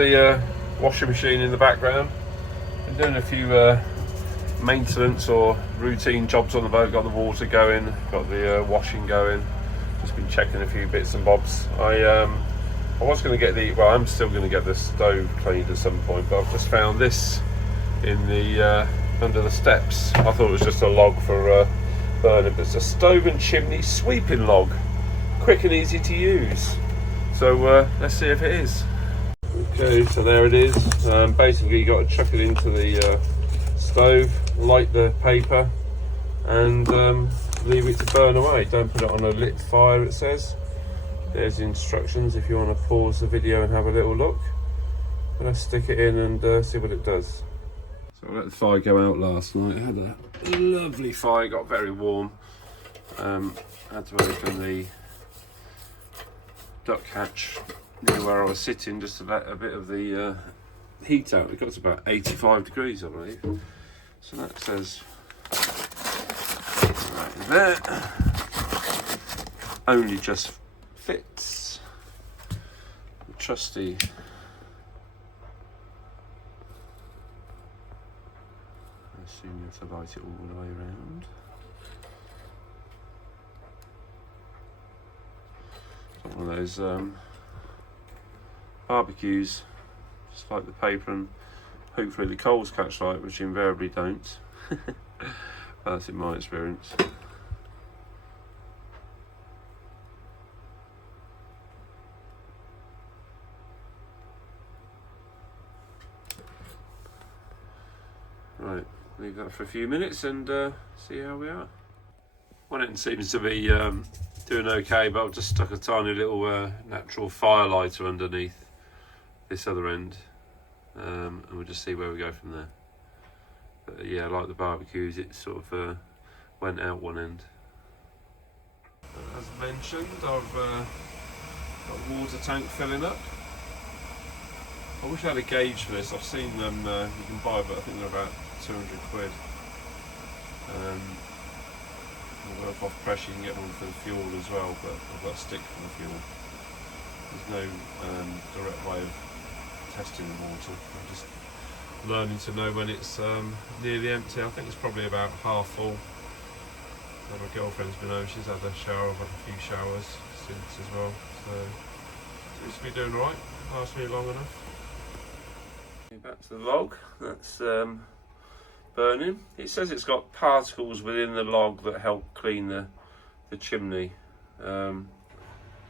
the washing machine in the background. Been doing a few maintenance or routine jobs on the boat. Got the water going, got the washing going. Just been checking a few bits and bobs. I was going to get I'm still going to get the stove cleaned at some point, but I've just found this in the under the steps. I thought it was just a log for burning, but it's a stove and chimney sweeping log, quick and easy to use. So let's see if it is. Okay, so there it is. Basically, you got to chuck it into the stove, light the paper, and leave it to burn away. Don't put it on a lit fire, it says. There's the instructions if you want to pause the video and have a little look. But let's stick it in and see what it does. So I let the fire go out last night. I had a lovely fire, got very warm. Had to open the duck hatch near where I was sitting just to let a bit of the heat out. It got to about 85 degrees, I believe. So that says right there. Only just fits. The trusty I assume you have to light it all the way around. Got one of those barbecues, just like the paper, and hopefully the coals catch light, which invariably don't. That's in my experience. Right, leave that for a few minutes and see how we are. One end seems to be doing okay, but I've just stuck a tiny little natural fire lighter underneath this other end, and we'll just see where we go from there. But yeah, like the barbecues, it sort of went out one end. As mentioned, I've got a water tank filling up. I wish I had a gauge for this. I've seen them you can buy, but I think they're about 200 quid. Work off pressure, you can get one for the fuel as well, but I've got a stick for the fuel. There's no direct way of testing the water. I'm just learning to know when it's nearly empty. I think it's probably about half full. My girlfriend's been over, she's had a shower, I've had a few showers since as well, so seems to be doing alright, lasts me long enough. Back to the log, that's burning. It says it's got particles within the log that help clean the chimney. I'm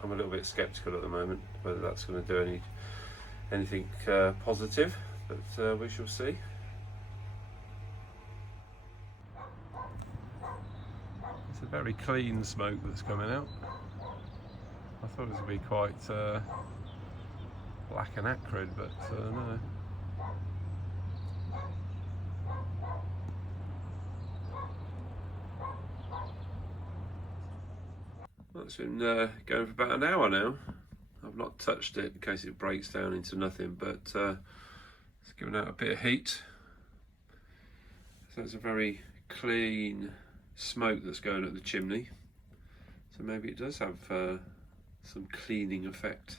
a little bit sceptical at the moment whether that's going to do anything positive, but we shall see. It's a very clean smoke that's coming out. I thought it was going to be quite black and acrid, but no. Well, it's been going for about an hour now. I've not touched it in case it breaks down into nothing, but it's giving out a bit of heat. So it's a very clean smoke that's going up the chimney. So maybe it does have some cleaning effect.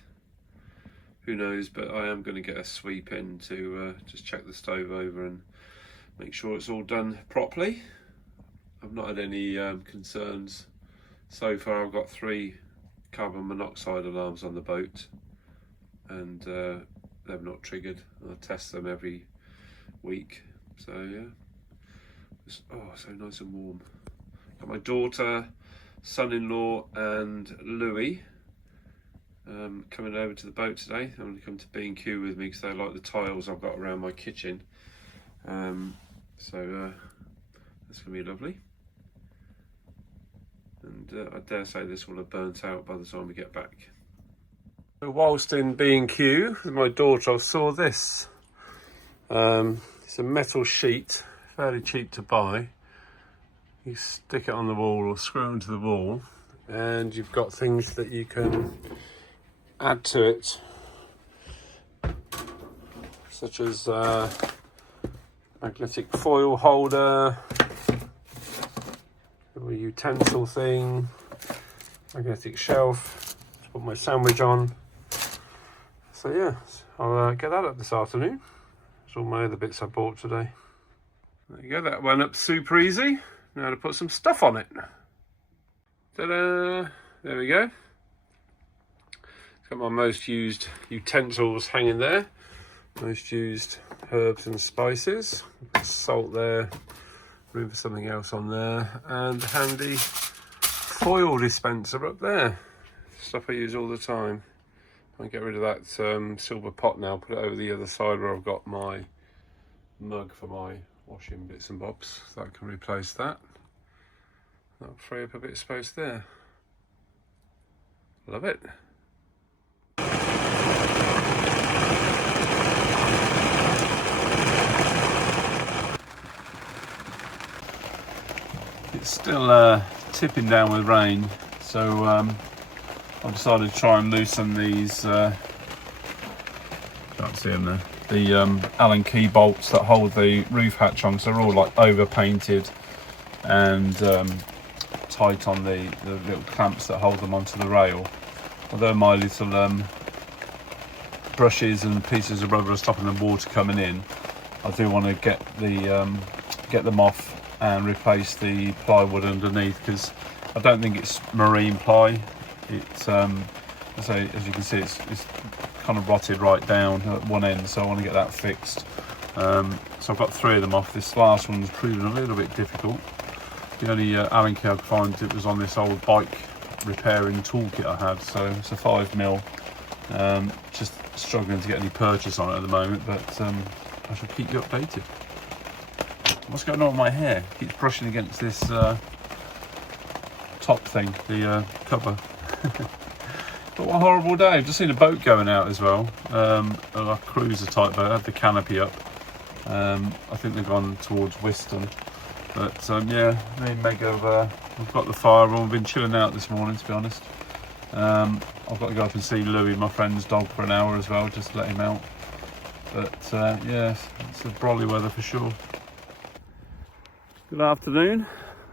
Who knows, but I am going to get a sweep in to just check the stove over and make sure it's all done properly. I've not had any concerns so far. I've got 3 carbon monoxide alarms on the boat, and they've not triggered. I test them every week, so yeah. It's, so nice and warm. Got my daughter, son-in-law and Louis coming over to the boat today. They're going to come to B&Q with me because they like the tiles I've got around my kitchen. So that's going to be lovely. And I dare say this will have burnt out by the time we get back. So whilst in B&Q with my daughter, I saw this. It's a metal sheet, fairly cheap to buy. You stick it on the wall or screw it onto the wall, and you've got things that you can add to it, such as magnetic foil holder, a utensil thing, magnetic shelf to put my sandwich on. So yeah, I'll get that up this afternoon. It's all my other bits I bought today. There you go, that went up super easy. Now to put some stuff on it. Ta-da! There we go. It's got my most used utensils hanging there. Most used herbs and spices. Salt there. Room for something else on there. And handy foil dispenser up there. Stuff I use all the time. I'll get rid of that silver pot now. Put it over the other side where I've got my mug for my washing bits and bobs. So that can replace that. That'll free up a bit of space there. Love it. It's still tipping down with rain, so I've decided to try and loosen these, can't see them there, the Allen key bolts that hold the roof hatch on, so they're all like over painted and tight on the little clamps that hold them onto the rail. Although my little brushes and pieces of rubber are stopping the water coming in, I do want to get them off and replace the plywood underneath, because I don't think it's marine ply. It's so as you can see, it's kind of rotted right down at one end, so I want to get that fixed. So I've got 3 of them off. This last one's proven a little bit difficult. The only Allen key I could find, it was on this old bike repairing toolkit I had, so it's a 5mm. Just struggling to get any purchase on it at the moment, but I shall keep you updated. What's going on with my hair? It keeps brushing against this top thing, the cover. But what a horrible day. I've just seen a boat going out as well, a cruiser type boat. I had the canopy up. I think they've gone towards Whiston. But yeah, me and Meg we've got the fire on. We've been chilling out this morning, to be honest. I've got to go up and see Louis, my friend's dog, for an hour as well, just to let him out. But yeah, it's a brolly weather for sure. Good afternoon.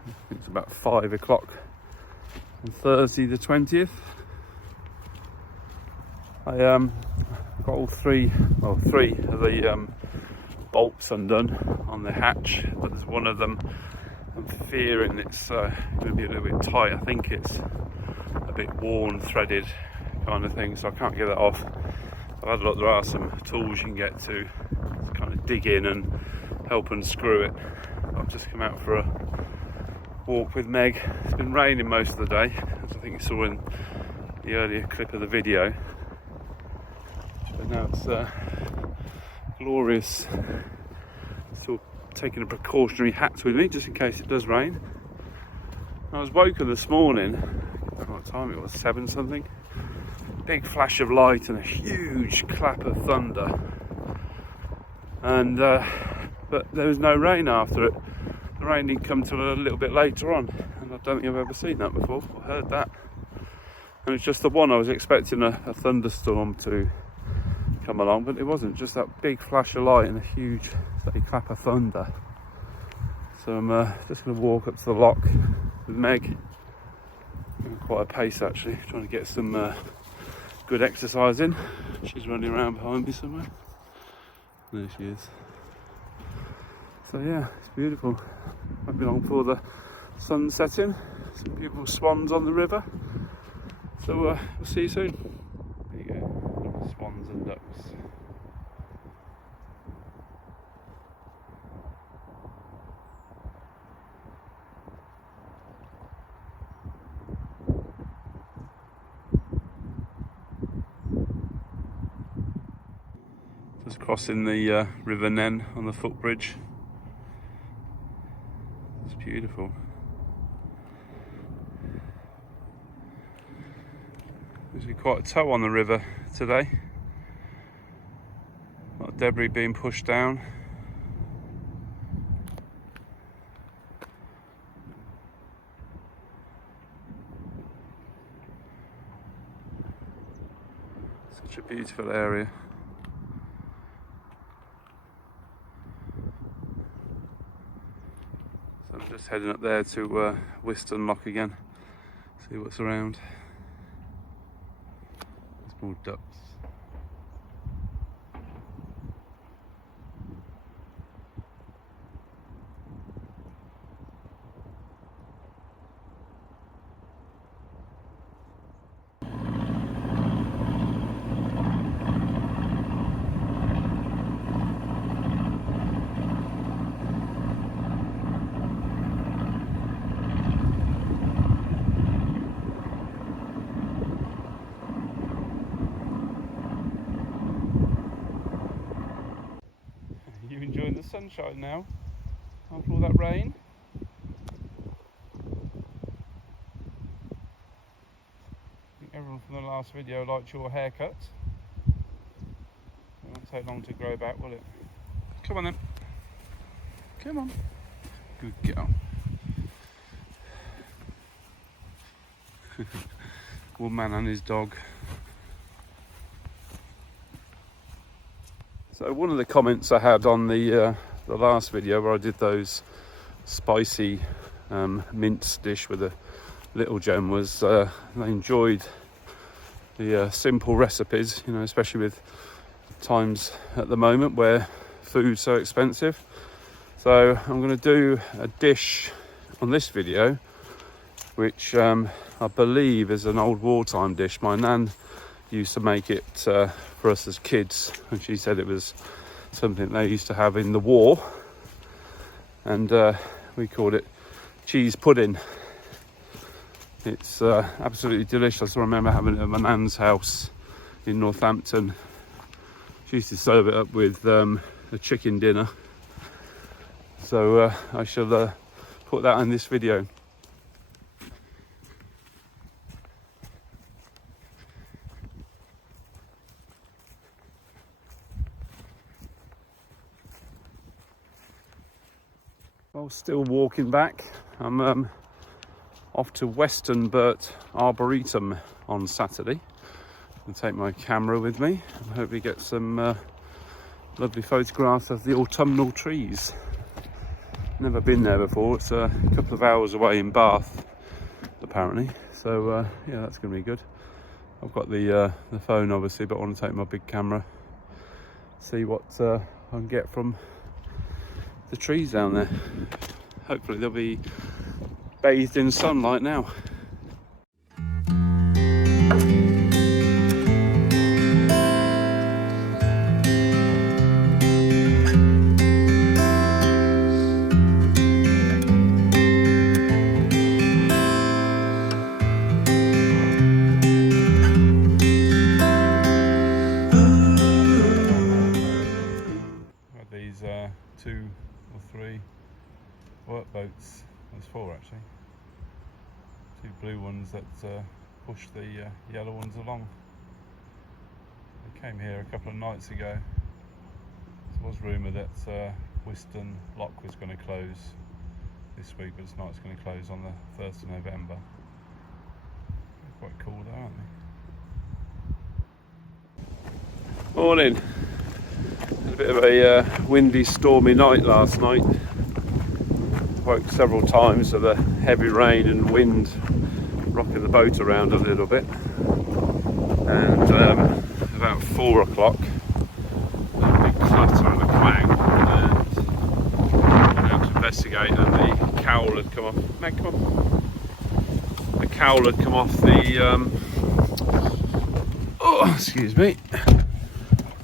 I think it's about 5 o'clock on Thursday the 20th. I got all three of the bolts undone on the hatch, but there's one of them I'm fearing it's going to be a little bit tight. I think it's a bit worn, threaded kind of thing, so I can't get that off. I've had a look, there are some tools you can get to kind of dig in and help unscrew it. I've just come out for a walk with Meg. It's been raining most of the day, as I think you saw in the earlier clip of the video. But now it's glorious. Still taking a precautionary hat with me just in case it does rain. I was woken this morning, I don't know what time it was, 7 something. Big flash of light and a huge clap of thunder. And but there was no rain after it. The rain didn't come till a little bit later on, and I don't think I've ever seen that before, or heard that. And it's just the one. I was expecting a thunderstorm to come along, but it wasn't. Just that big flash of light and a huge clap of thunder. So I'm just going to walk up to the lock with Meg. At quite a pace actually, trying to get some good exercise in. She's running around behind me somewhere. There she is. So yeah, it's beautiful. I've been on for the sun setting. Some beautiful swans on the river. So we'll see you soon. There you go, swans and ducks. Just crossing the River Nen on the footbridge. It's beautiful. There's been quite a tow on the river today. A lot of debris being pushed down. Such a beautiful area. So I'm just heading up there to Whiston Lock again, see what's around. There's more ducks. sunshine now after all that rain. I think everyone from the last video liked your haircut. It won't take long to grow back, will it? Come on then. Come on. Good girl. One man and his dog. So one of the comments I had on the last video where I did those spicy mince dish with a little gem was they enjoyed the simple recipes, you know, especially with times at the moment where food's so expensive. So I'm going to do a dish on this video which I believe is an old wartime dish. My nan used to make it for us as kids, and she said it was something they used to have in the war, and we called it cheese pudding. It's absolutely delicious. I remember having it at my nan's house in Northampton. She used to serve it up with a chicken dinner, so I shall put that in this video. Well, still walking back. I'm off to Western Burt Arboretum on Saturday. I'll take my camera with me and hopefully get some lovely photographs of the autumnal trees. Never been there before. It's a couple of hours away in Bath, apparently. So yeah, that's going to be good. I've got the phone obviously, but I want to take my big camera, see what I can get from the trees down there. Hopefully they'll be bathed in sunlight now. Had these 2 or 3 work boats. There's 4 actually. 2 blue ones that push the yellow ones along. They came here a couple of nights ago. There was rumour that Whiston Lock was going to close this week, but tonight's going to close on the 1st of November. They're quite cool though, aren't they? Morning. Had a bit of a windy, stormy night last night. Woke several times to the heavy rain and wind rocking the boat around a little bit, and about 4 o'clock a big clatter and a clang, and I went out to investigate, and the cowl had come off. Meg, come on. The cowl had come off the oh, excuse me,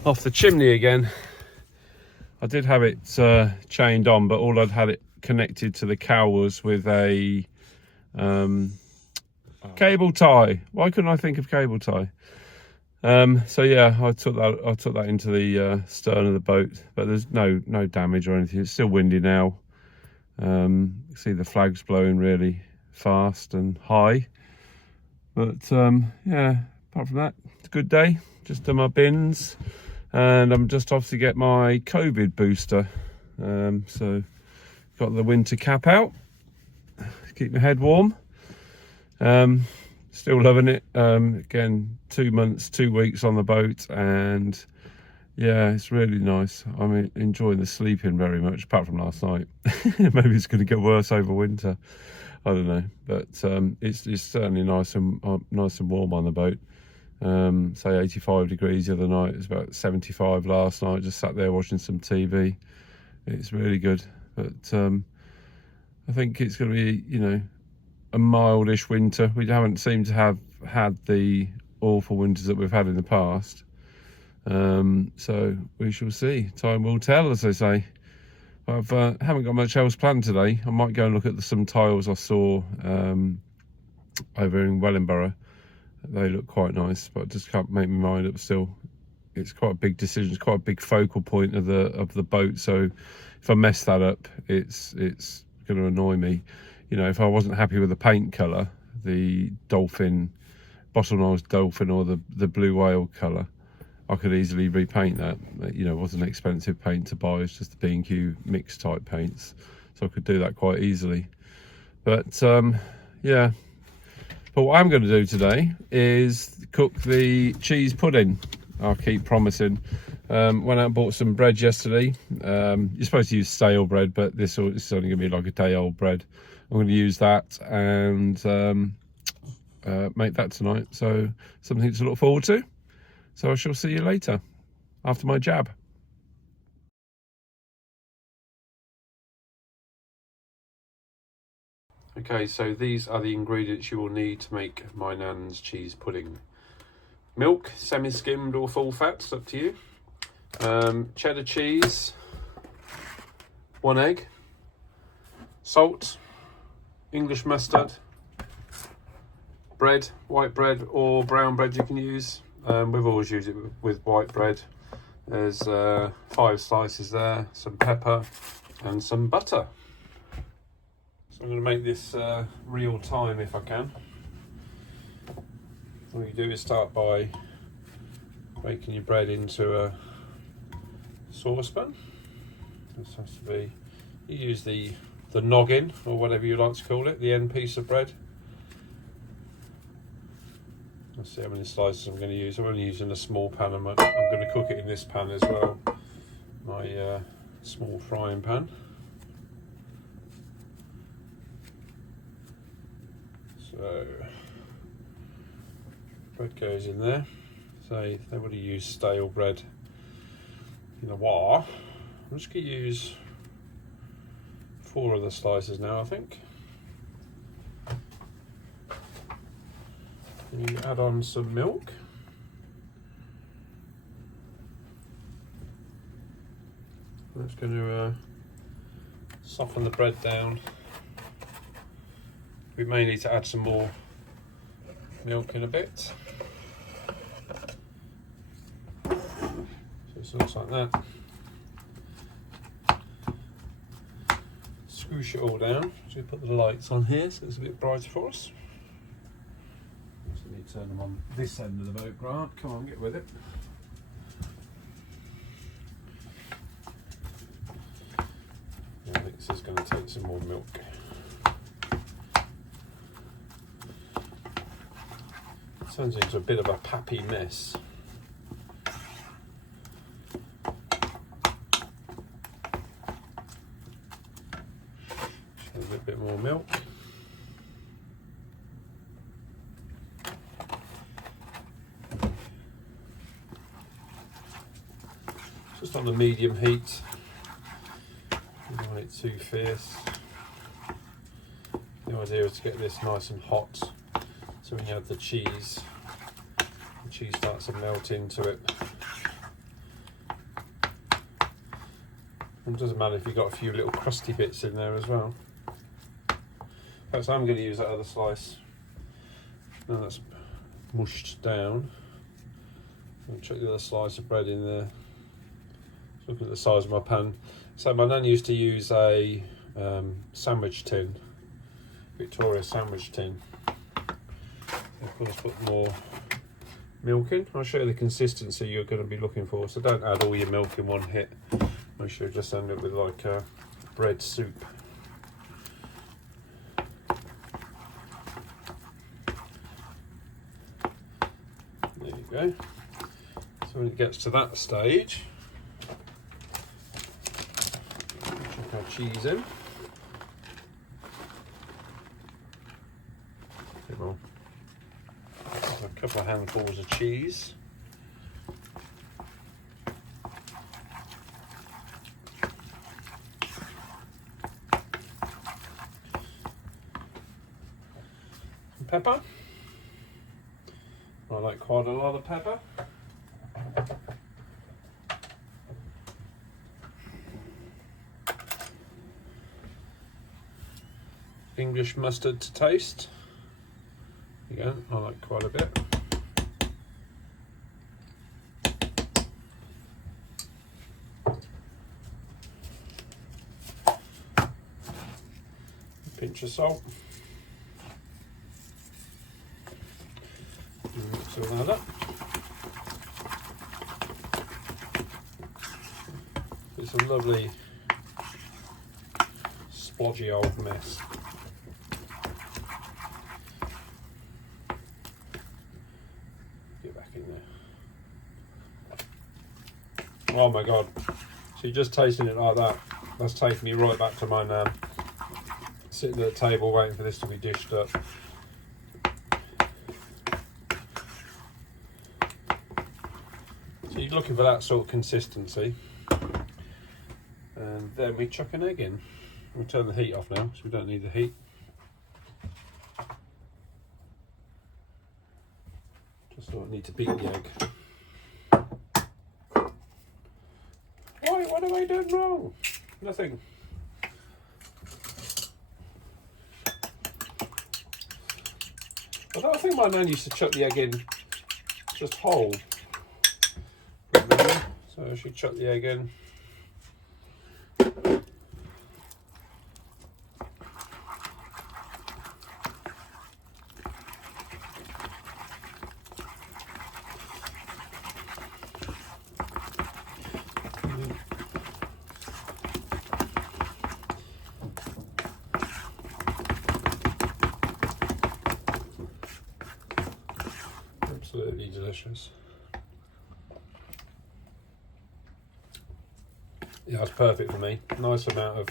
off the chimney again. I did have it chained on, but all I'd had it connected to the cowl was with a cable tie. Why couldn't I think of cable tie? So yeah, I took that into the stern of the boat, but there's no damage or anything. It's still windy now. You see the flags blowing really fast and high, but yeah, apart from that, it's a good day. Just done my bins, and I'm just off to get my COVID booster. So got the winter cap out, keep my head warm. Still loving it. Again, 2 months, 2 weeks on the boat, and yeah, it's really nice. I'm enjoying the sleeping very much, apart from last night. Maybe it's going to get worse over winter, I don't know, but it's certainly nice and warm on the boat. Say 85 degrees the other night. It was about 75 last night. Just sat there watching some TV. It's really good. But I think it's going to be, you know, a mildish winter. We haven't seemed to have had the awful winters that we've had in the past. So we shall see. Time will tell, as they say. I haven't got much else planned today. I might go and look at some tiles I saw over in Wellingborough. They look quite nice, but I just can't make my mind up still. It's quite a big decision. It's quite a big focal point of the boat. So if I mess that up, it's going to annoy me. You know, if I wasn't happy with the paint colour, the dolphin, bottlenose dolphin, or the blue whale colour, I could easily repaint that. You know, it wasn't an expensive paint to buy. It's just the B&Q mixed type paints, so I could do that quite easily. But yeah. But what I'm going to do today is cook the cheese pudding. I'll keep promising. Went out and bought some bread yesterday. You're supposed to use stale bread, but this is only going to be like a day old bread. I'm going to use that and make that tonight. So something to look forward to. So I shall see you later after my jab. Okay, so these are the ingredients you will need to make my Nan's cheese pudding. Milk, semi-skimmed or full fat, it's up to you. Cheddar cheese, 1 egg, salt, English mustard, bread, white bread or brown bread you can use. We've always used it with white bread. There's 5 slices there, some pepper and some butter. So I'm going to make this real time if I can. All you do is start by making your bread into a saucepan. This has to be, you use the noggin or whatever you like to call it, the end piece of bread. Let's see how many slices I'm going to use. I'm only using a small pan. I'm going to cook it in this pan as well, my small frying pan. So bread goes in there. So they would have used stale bread in a while. I'm just going to use 4 of the slices now, I think. And you add on some milk. That's going to soften the bread down. We may need to add some more milk in a bit. So it looks like that. Swoosh it all down. So we put the lights on here so it's a bit brighter for us. So we need to turn them on this end of the boat, Grant. Come on, get with it. I think this is going to take some more milk. Turns into a bit of a pappy mess. Just a little bit more milk. Just on the medium heat. You don't want it too fierce. The idea is to get this nice and hot. So when you add the cheese starts to melt into it. It doesn't matter if you've got a few little crusty bits in there as well. Perhaps I'm going to use that other slice. Now that's mushed down. I'll chuck the other slice of bread in there. Look at the size of my pan. So my nan used to use a sandwich tin, Victoria sandwich tin. Of course, put more milk in. I'll show you the consistency you're going to be looking for. So don't add all your milk in one hit. Make sure you just end up with like a bread soup. There you go. So when it gets to that stage, chuck our cheese in. A couple of handfuls of cheese. Some pepper. I like quite a lot of pepper. English mustard to taste. Again, I like quite a bit. Pinch of salt. Mix all that up. It's a lovely splodgy old mess. Get back in there. Oh my god. So just tasting it like that, that's taking me right back to my nan. Sitting at the table waiting for this to be dished up. So you're looking for that sort of consistency. And then we chuck an egg in. We'll turn the heat off now, so we don't need the heat. Just thought I need to beat the egg. Why? What have I done wrong? Nothing. I think my nan used to chuck the egg in just whole. So I should chuck the egg in. Absolutely delicious. Yeah, that's perfect for me. Nice amount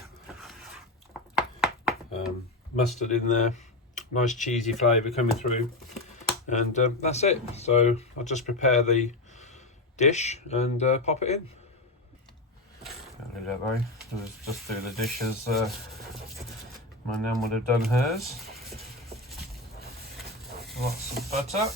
of mustard in there, nice cheesy flavour coming through, and that's it. So I'll just prepare the dish and pop it in. Can't do that though. Just do the dish as my nan would have done hers. Lots of butter.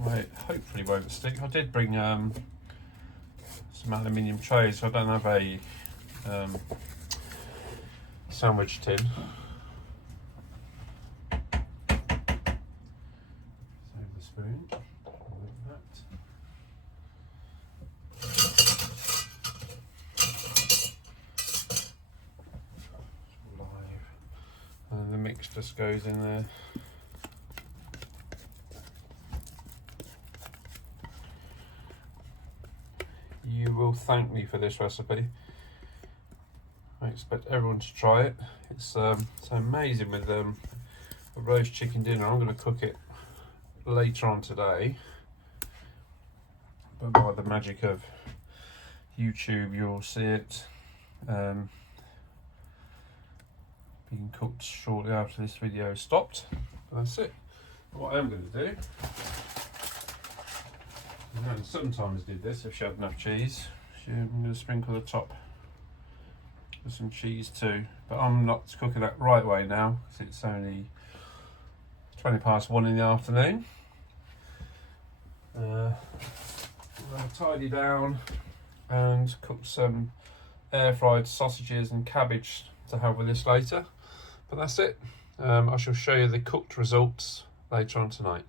Right, hopefully won't stick. I did bring some aluminium trays, so I don't have a sandwich tin. Save the spoon. Like that. Live. And the mix just goes in there. You will thank me for this recipe. I expect everyone to try it. It's amazing with a roast chicken dinner. I'm going to cook it later on today, but by the magic of YouTube you'll see it being cooked shortly after this video is stopped. But that's it. What I'm going to do, and sometimes did this if she had enough cheese. I'm going to sprinkle the top with some cheese too, but I'm not cooking that right way now because it's only 1:20 in the afternoon. I'm going to tidy down and cook some air fried sausages and cabbage to have with this later, but that's it. I shall show you the cooked results later on tonight.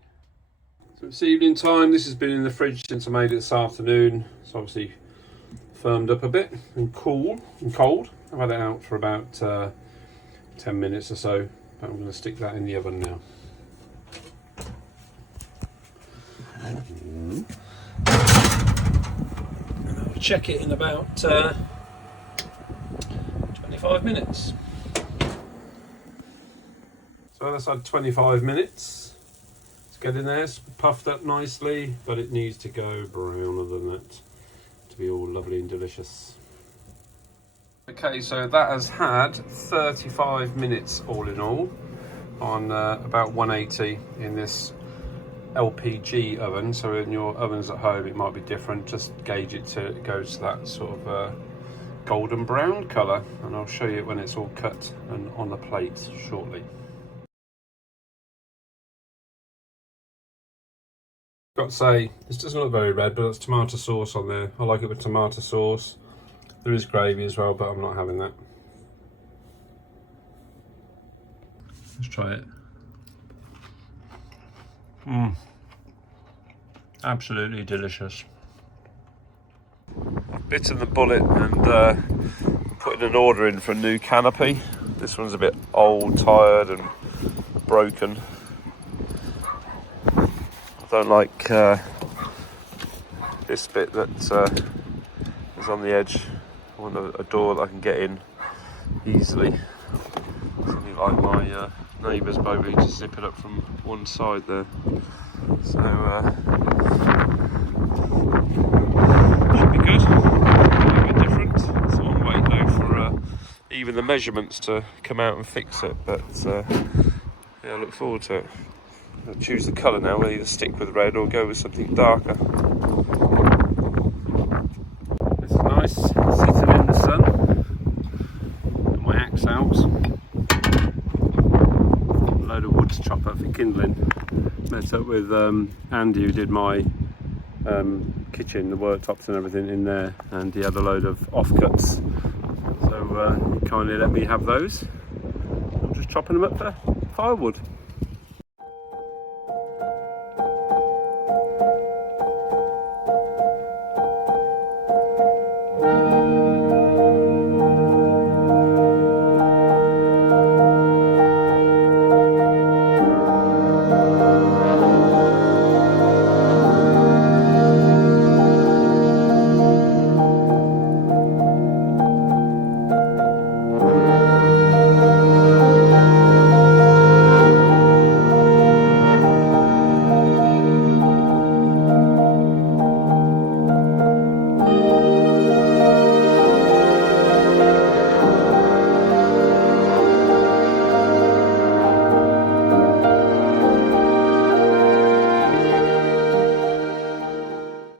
So it's evening time. This has been in the fridge since I made it this afternoon. It's obviously firmed up a bit and cool and cold. I've had it out for about 10 minutes or so, but I'm going to stick that in the oven now. And I'll check it in about 25 minutes. So that's had 25 minutes. Get in there, it's puffed up nicely, but it needs to go browner than that to be all lovely and delicious. Okay, so that has had 35 minutes all in all on about 180 in this LPG oven. So in your ovens at home it might be different, just gauge it till it goes to that sort of golden brown colour, and I'll show you when it's all cut and on the plate shortly. Got to say, this doesn't look very red, but it's tomato sauce on there. I like it with tomato sauce. There is gravy as well, but I'm not having that. Let's try it. Absolutely delicious. I've bitten the bullet and putting an order in for a new canopy. This one's a bit old, tired and broken. I don't like this bit that is on the edge. I want a door that I can get in easily. Something like my neighbour's boat, where you just zip it up from one side there. So should be good. A little bit different. It's a long wait though for even the measurements to come out and fix it. But yeah, I look forward to it. I'll choose the colour now. We'll either stick with red or go with something darker. It's nice sitting in the sun. Got my axe out. A load of wood to chop up for kindling. Met up with Andy, who did my kitchen, the worktops and everything in there, and he had a load of offcuts. So he kindly let me have those. I'm just chopping them up for firewood.